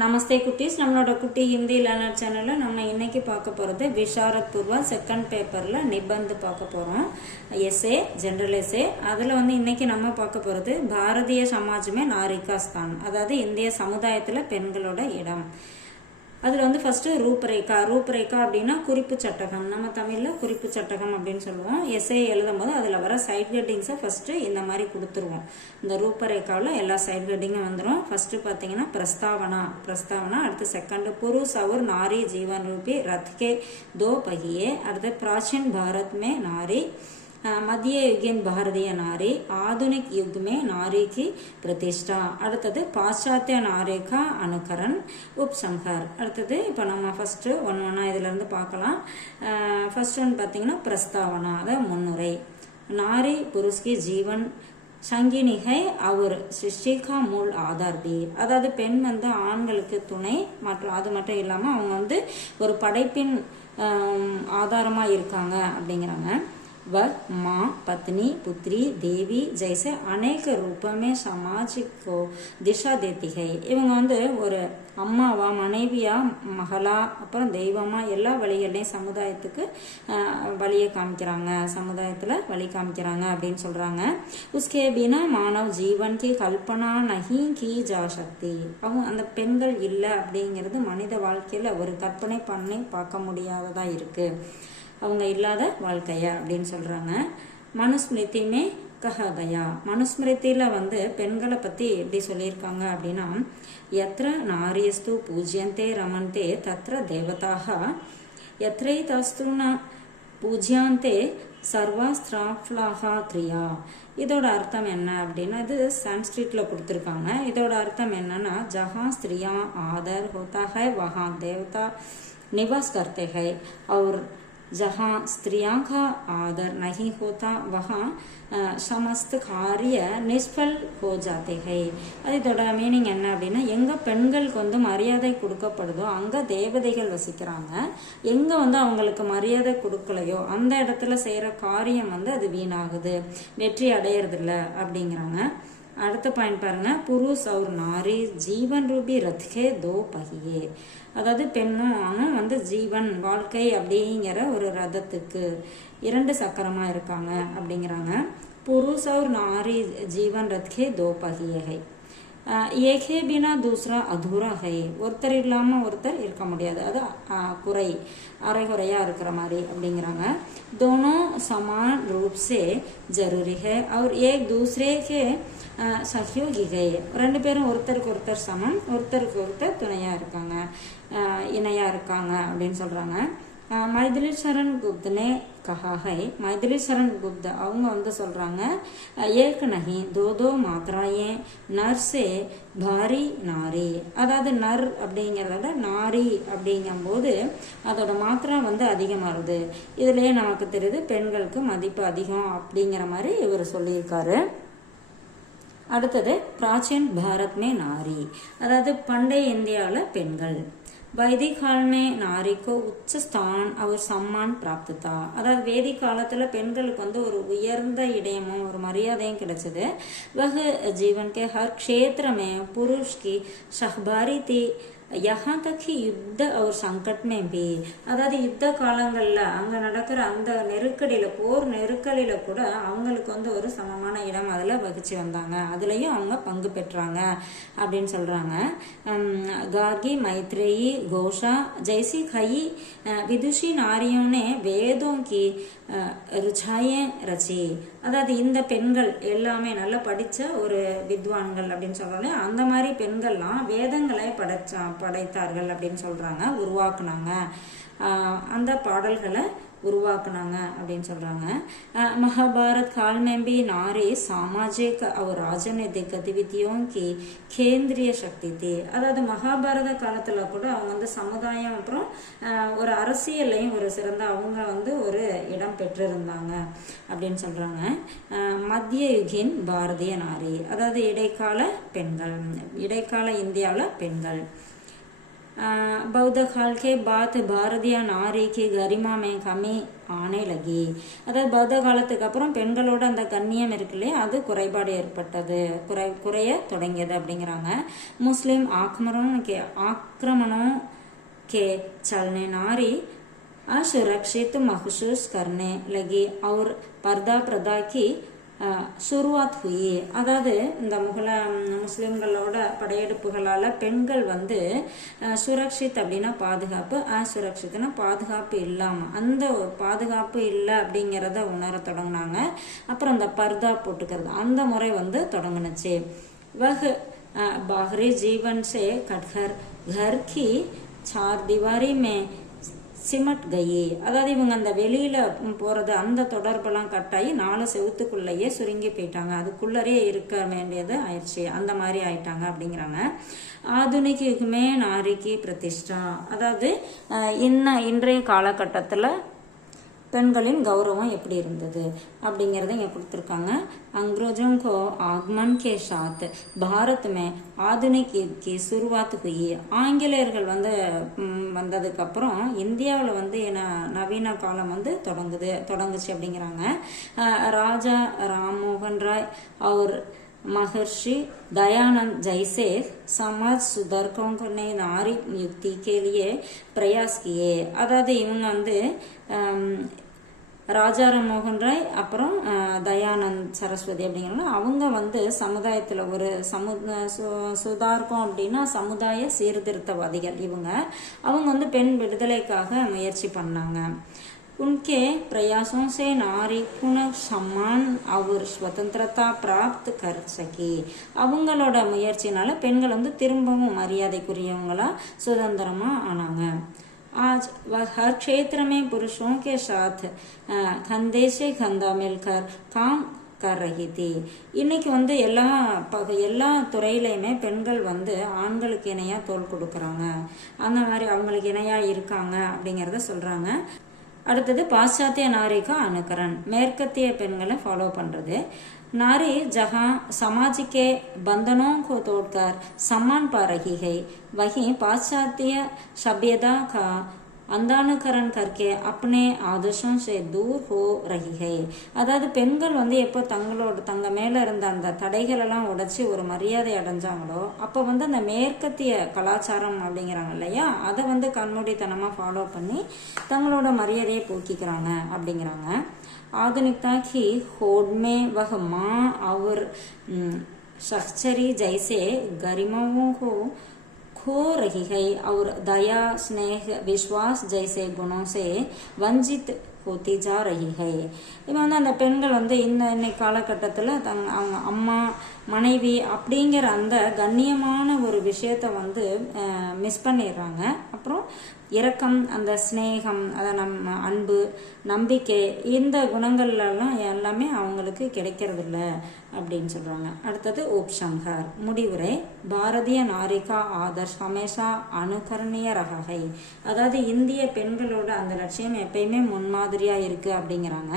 நமஸ்தே குட்டீஸ், நம்மளோட குட்டி ஹிந்தி லேர்னர் சேனலில் நம்ம இன்னைக்கு பார்க்க போகிறது விஷாரத் பூர்வா செகண்ட் பேப்பரில் நிபந்து பார்க்க போகிறோம். SA, general SA. அதில் இன்னைக்கு நம்ம பார்க்க போகிறது பாரதிய சமாஜமே நாரிகா ஸ்தான், அதாவது இந்திய சமுதாயத்தில் பெண்களோட இடம். அதில் ஃபஸ்ட்டு ரூப்ரேகா. ரூப்ரேகா அப்படின்னா குறிப்பு சட்டகம். நம்ம தமிழில் குறிப்பு சட்டகம் அப்படின்னு சொல்லுவோம். எஸ்ஏ எழுதும் போது அதில் வர சைட் ஹெட்டிங்ஸை ஃபஸ்ட்டு இந்த மாதிரி கொடுத்துருவோம். இந்த ரூபரேகாவில் எல்லா சைட் ஹெட்டிங்கும் வந்துடும். ஃபஸ்ட்டு பார்த்தீங்கன்னா பிரஸ்தாவனா. அடுத்து செகண்டு புருஷ் और नारी जीवन रूपी रथ के दो पहिए. அடுத்து प्राचीन भारत में नारी, मध्य युगीन भारतीय नारी, आधुनिक युग में नारी की प्रतिष्ठा. அடுத்தது பாশ্चात्य नारी का अनुकरण, उपसंहार. அடுத்தது இப்போ நம்ம ஃபர்ஸ்ட் ஒன்னா இதுல இருந்து பார்க்கலாம். ஃபர்ஸ்ட் ஒன் பார்த்தீங்கன்னா பிரஸ்தாவனா, அதாவது முன்னுரை. नारी पुरुष की जीवन சங்கினி है और सृष्टि का मूल आधार भी. அதாவது பெண் ஆண்களுக்கு துணை மற்றும் அது மட்டும் இல்லாமல் அவங்க ஒரு படைப்பின் ஆதாரமாக இருக்காங்க அப்படிங்கிறாங்க. वह माँ, पत्नी, पुत्री, देवी जैसे अनेक रूपों में समाज को दिशा देती है. इवங்க ஒரு அம்மாவா, மனைவியா, மகளா, அப்புறம் தெய்வமா எல்லா வழிகளையும் சமுதாயத்துக்கு வழியை காமிக்கிறாங்க, சமுதாயத்தில் வழி காமிக்கிறாங்க அப்படின்னு சொல்றாங்க. उसके बिना मानव जीवन की कल्पना नहीं की जा सकती. அவங்க அந்த பெண்கள் இல்லை அப்படிங்கிறது மனித வாழ்க்கையில் ஒரு கற்பனை பண்ணி பார்க்க முடியாததா இருக்கு, அவங்க இல்லாத வாழ்க்கைய அப்படின்னு சொல்றாங்க. மனுஸ்மிருதியுமே கஹகயா. மனுஸ்மிருதியில் பெண்களை பற்றி எப்படி சொல்லியிருக்காங்க அப்படின்னா, எத்திர நாரியஸ்து பூஜ்யந்தே ரமந்தே தத்ர தேவதாக, எத்திரை தஸ்துன பூஜ்யாந்தே சர்வாஸ்திராஃப்லாகா கிரியா. இதோட அர்த்தம் என்ன அப்படின்னா, இது சான்ஸ்கிரிட்டில் கொடுத்துருக்காங்க. இதோட அர்த்தம் என்னன்னா, ஜஹா ஸ்திரியா ஆதர் ஹோதா ஹை வஹா தேவதா निवास करते हैं और जहाँ स्त्रियों का आदर नहीं होता वहाँ समस्त कार्य निष्फल हो जाते हैं. அதோட மீனிங் என்ன அப்படின்னா, எங்க பெண்களுக்கு மரியாதை கொடுக்கப்படுதோ அங்க தேவதைகள் வசிக்கிறாங்க, எங்க அவங்களுக்கு மரியாதை கொடுக்கலையோ அந்த இடத்துல செய்யற காரியம் அது வீணாகுது, வெற்றி அடையறதில்ல அப்படிங்கிறாங்க. அடுத்த பாயிண்ட் பாருங்க, புருஷ் और नारी जीवन रूपी रथ के दो पहिए. அதாவது பெண்ணும் ஆணும் ஜீவன் வாழ்க்கை அப்படிங்கிற ஒரு ரதத்துக்கு இரண்டு சக்கரமா இருக்காங்க அப்படிங்கிறாங்க. புருஷ் और नारी जीवन रथ के दो पहिए है, एक है बिना दूसरा अधूरा है. ஒருத்தர் இல்லாம ஒருத்தர் இருக்க முடியாது, அது குறை, அரைகுறையா இருக்கிற மாதிரி அப்படிங்கிறாங்க. दोनों समान रूप से जरूरी है और एक दूसरे के सहयोगी है. ரெண்டு பேரும் ஒருத்தருக்கு ஒருத்தர் சமம், ஒருத்தருக்கு ஒருத்தர் துணையா இருக்காங்க, இணையா இருக்காங்க அப்படின்னு சொல்றாங்க. மைதிலி சரண் गुप्त ने कहा है. மைதிலி சரண் गुप्त அவங்க சொல்றாங்க, ஏக் நஹி தோ தோ மாத்ராயே நர் சே பாரி நாரி. அதாவது நர் அப்படிங்கிறத நாரி அப்படிங்கும்போது அதோட மாத்திரா அதிகமாகுது. இதுலயே நமக்கு தெரியுது பெண்களுக்கு மதிப்பு அதிகம் அப்படிங்கிற மாதிரி இவர் சொல்லியிருக்காரு. அடுத்தது प्राचीन भारत में नारी, அதாவது பண்டைய இந்தியாவில் பெண்கள். वैदिक काल में नारी को उच्च स्थान और सम्मान प्राप्त था. அதாவது வேதிக் காலத்துல பெண்களுக்கு ஒரு உயர்ந்த இடமும் ஒரு மரியாதையும் கிடைச்சது. वह जीवन के हर क्षेत्र में पुरुष की सहभागी थी, यहाँ तक ही युद्ध और संकट में भी. அதாவது யுத்த காலங்கள்ல அங்க நடக்கிற அந்த நெருக்கடியில, போர் நெருக்கடியில கூட அவங்களுக்கு ஒரு சமமான இடம் அதுல வகிச்சு வந்தாங்க, அதுலயும் அவங்க பங்கு பெற்றாங்க அப்படின்னு சொல்றாங்க. गार्गी, मैत्रेयी, घोषा जैसी कई विदुषी नारियों ने वेदों की ருச்சாயே ரச்சி. அதாவது இந்த பெண்கள் எல்லாமே நல்லா படிச்ச ஒரு வித்வான்கள் அப்படின்னு சொல்றாங்க. அந்த மாதிரி பெண்கள்லாம் வேதங்களை படைத்தார்கள் அப்படின்னு சொல்றாங்க, உருவாக்குனாங்க, அந்த பாடல்களை உருவாக்குனாங்க அப்படின்னு சொல்றாங்க. महाभारत काल में भी नारी सामाजिक और राजनीतिक गतिविधियों की केंद्रीय शक्ति थी. அதாவது மகாபாரத காலத்துல கூட அவங்க சமுதாயம் அப்புறம் ஒரு அரசியலையும் ஒரு சிறந்த அவங்க ஒரு இடம் பெற்றிருந்தாங்க அப்படின்னு சொல்றாங்க. மத்திய யுகின் பாரதிய நாரி, அதாவது இடைக்கால பெண்கள், இடைக்கால இந்தியாவில் பெண்கள். बौद्ध काल के बाद பாரதிய நாரி की गरिमा में कमी ஆனே லகி. அதாவது பௌத்த காலத்துக்கு அப்புறம் பெண்களோட அந்த கண்ணியம் இருக்குல்லையே அது குறைபாடு ஏற்பட்டது, குறைய தொடங்கியது அப்படிங்கிறாங்க. முஸ்லிம் आक्रमणों के चलने नारी असुरक्षित महसूस करने लगी और पर्दा प्रदा की சுருவாத் ஹுயி. அதாவது இந்த முஸ்லிம்களோட படையெடுப்புகளால் பெண்கள் வந்து சுரக்ஷித் அப்படின்னா பாதுகாப்பு, அசுரக்ஷித்னா பாதுகாப்பு இல்லாமல், அந்த பாதுகாப்பு இல்லை அப்படிங்கிறத உணர தொடங்கினாங்க. அப்புறம் அந்த பர்தா போட்டுக்கிறது அந்த முறை வந்து தொடங்குனுச்சு. वह बाहरी जीवन से कटकर घर की चार दीवारी में சிமட் கயி. அதாவது இவங்க அந்த வெளியில போறது அந்த தொடர்பெல்லாம் கட்டாயி 4 செவுத்துக்குள்ளேயே சுருங்கி போயிட்டாங்க, அதுக்குள்ளரே இருக்க வேண்டியது ஆயிடுச்சு, அந்த மாதிரி ஆயிட்டாங்க அப்படிங்கிறாங்க. ஆதுனிக யுகமே நாரிக்கு பிரதிஷ்டா. அதாவது இன்றைய காலகட்டத்தில் பெண்களின் கௌரவம் எப்படி இருந்தது அப்படிங்கிறத இங்கே கொடுத்துருக்காங்க. अंग्रेजों को आगमन के साथ भारत में आधुनिक युग की शुरुआत हुई. ஆங்கிலேயர்கள் வந்து வந்ததுக்கு அப்புறம் இந்தியாவில் வந்து நவீன காலம் வந்து தொடங்குச்சு அப்படிங்கிறாங்க. ராஜா ராம்மோகன் ராய் और महर्षि दयानंद जैसे समाज सुधारकों ने नारी युक्ति के लिए प्रयास किए. அதாவது இவங்க வந்து ராஜா ராம்மோகன் ராய் அப்புறம் தயானந்த் சரஸ்வதி அப்படிங்கிறவங்க அவங்க வந்து சமுதாயத்தில் ஒரு சுதார்க்கம் அப்படின்னா சமுதாய சீர்திருத்தவாதிகள். அவங்க வந்து பெண் விடுதலைக்காக முயற்சி பண்ணாங்க. उनके प्रयासों से नारी पुनः सम्मान और स्वतंत्रता प्राप्त कर सकी. அவங்களோட முயற்சினால பெண்கள் வந்து திரும்பவும் மரியாதைக்குரியவங்களா சுதந்திரமா ஆனாங்க. आज वह हर क्षेत्र में पुरुषों के साथ कंधे से कंधा मिलकर काम कर रही थी. இன்னைக்கு வந்து எல்லா துறையிலையுமே பெண்கள் வந்து ஆண்களுக்கு இணையா தோள் கொடுக்கறாங்க, அந்த மாதிரி அவங்களுக்கு இணையா இருக்காங்க அப்படிங்கறத சொல்றாங்க. அடுத்தது பாশ্চাत्य नारी का अनुकरण, மேற்கத்திய பெண்களை ஃபாலோ பண்றது. नारी जहाँ समाज के बंधनों को तोड़कर सम्मान पा रही है, वहीं पाश्चात्य सभ्यता का अंधानुकरण करके अपने आदर्शों से दूर हो रही है. அதாவது பெண்கள் வந்து எப்போ தங்க மேல இருந்த அந்த தடைகள் எல்லாம் உடைச்சி ஒரு மரியாதை அடைஞ்சாங்களோ அப்போ வந்து அந்த மேற்கத்திய கலாச்சாரம் அப்படிங்கிறாங்க இல்லையா, அதை வந்து கண்மூடித்தனமா ஃபாலோ பண்ணி தங்களோட மரியாதையை போக்கிக்கிறாங்க அப்படிங்கிறாங்க. आधुनिकता की होड़ में वह माँ और शख्सरी जैसे गरिमाओं को खो रही है और दया स्नेह विश्वास जैसे गुणों से वंचित होती जा रही है. இப்போ வந்து அந்த பெண்கள் வந்து இன்னைக்கு காலகட்டத்தில் அவங்க அம்மா மனைவி அப்படிங்கிற அந்த கண்ணியமான ஒரு விஷயத்த வந்து மிஸ் பண்ணிடுறாங்க. அப்புறம் இரக்கம், அந்த ஸ்னேகம், அதை அன்பு, நம்பிக்கை, இந்த குணங்கள்லாம் எல்லாமே அவங்களுக்கு கிடைக்கிறது இல்லை அப்படின்னு சொல்றாங்க. அடுத்தது உப்சம்ஹார், முடிவுரை. பாரதிய நாரிகா ஆதர்ஷ் ஹமேஷா அனுகரணிய ரகை. அதாவது இந்திய பெண்களோட அந்த லட்சியம் எப்பயுமே முன்மாதிரியா இருக்கு அப்படிங்கிறாங்க.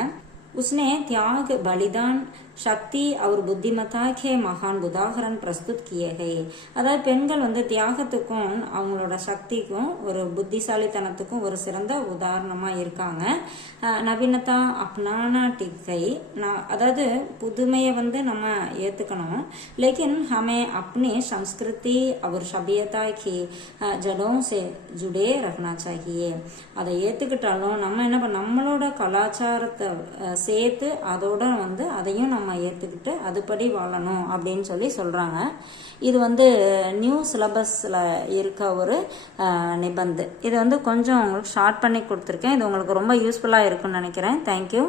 उसने त्याग, बलिदान, சக்தி और बुद्धिमत्ता के महान उदाहरण प्रस्तुत किए हैं. அதாவது பெண்கள் வந்து தியாகத்துக்கும் அவங்களோட சக்திக்கும் ஒரு புத்திசாலித்தனத்துக்கும் ஒரு சிறந்த உதாரணமா இருக்காங்க. நவீனத்தா அப்னானா டிக்கை, அதாவது புதுமையை வந்து நம்ம ஏத்துக்கணும். लेकिन हमें अपनी संस्कृति और सभ्यता की जड़ों से जुड़े रखना चाहिए. அதை ஏத்துக்கிட்டாலும் நம்ம என்ன பண்ண, நம்மளோட கலாச்சாரத்தை சேர்த்து அதோட வந்து அதையும் நம்ம ஏற்றுக்கிட்டு அதுபடி வாழணும் அப்படின்னு சொல்றாங்க. இது வந்து நியூ சிலபஸில் இருக்க ஒரு நிபந்து. இது வந்து கொஞ்சம் உங்களுக்கு ஷார்ட் பண்ணி கொடுத்துருக்கேன். இது உங்களுக்கு ரொம்ப யூஸ்ஃபுல்லாக இருக்குன்னு நினைக்கிறேன். தேங்க்யூ.